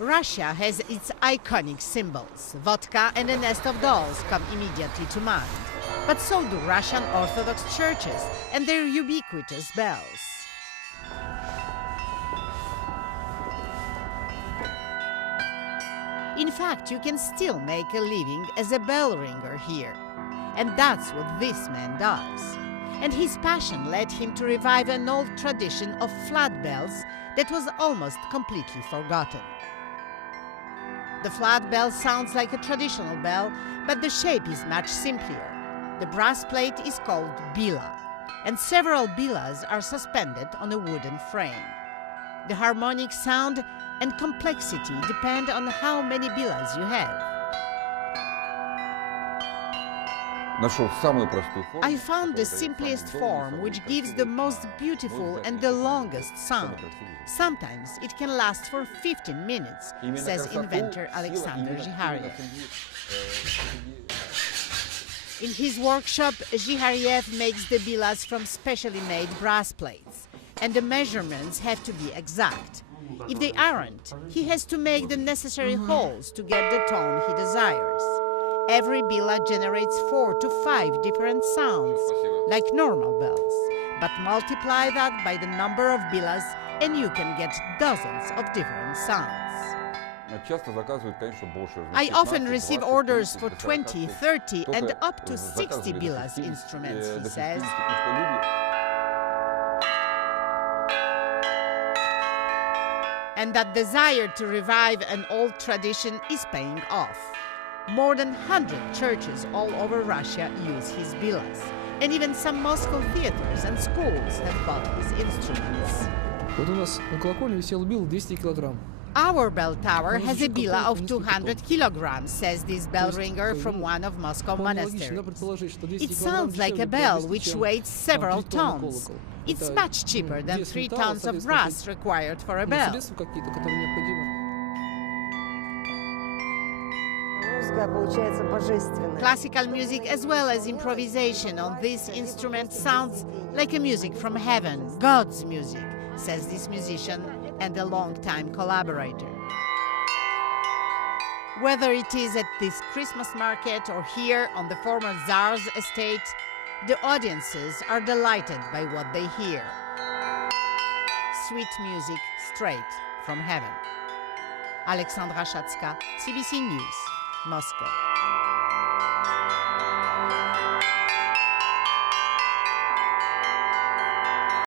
Russia has its iconic symbols. Vodka and a nest of dolls come immediately to mind. But so do Russian Orthodox churches and their ubiquitous bells. In fact, you can still make a living as a bell ringer here. And that's what this man does. And his passion led him to revive an old tradition of flat bells that was almost completely forgotten. The flat bell sounds like a traditional bell, but the shape is much simpler. The brass plate is called bila, and several bilas are suspended on a wooden frame. The harmonic sound and complexity depend on how many bilas you have. I found the simplest form, which gives the most beautiful and the longest sound. Sometimes it can last for 15 minutes, says inventor Alexander Zhikharev. In his workshop, Zhikharev makes the bilas from specially made brass plates, and the measurements have to be exact. If they aren't, he has to make the necessary holes to get the tone he desires. Every bila generates 4 to 5 different sounds, like normal bells. But multiply that by the number of bilas and you can get dozens of different sounds. I often receive orders for 20, 30 and up to 60 bilas instruments, he says. And that desire to revive an old tradition is paying off. More than 100 churches all over Russia use his bilas, and even some Moscow theaters and schools have bought his instruments. Our bell tower has a bila of 200 kilograms, says this bell ringer from one of Moscow monasteries. It sounds like a bell which weighs several tons. It's much cheaper than 3 tons of brass required for a bell. Classical music as well as improvisation on this instrument sounds like a music from heaven, God's music, says this musician and a long-time collaborator. Whether it is at this Christmas market or here on the former Tsar's estate, the audiences are delighted by what they hear. Sweet music straight from heaven. ALEXANDER ZHIKHAREV, CBC News, Moscow.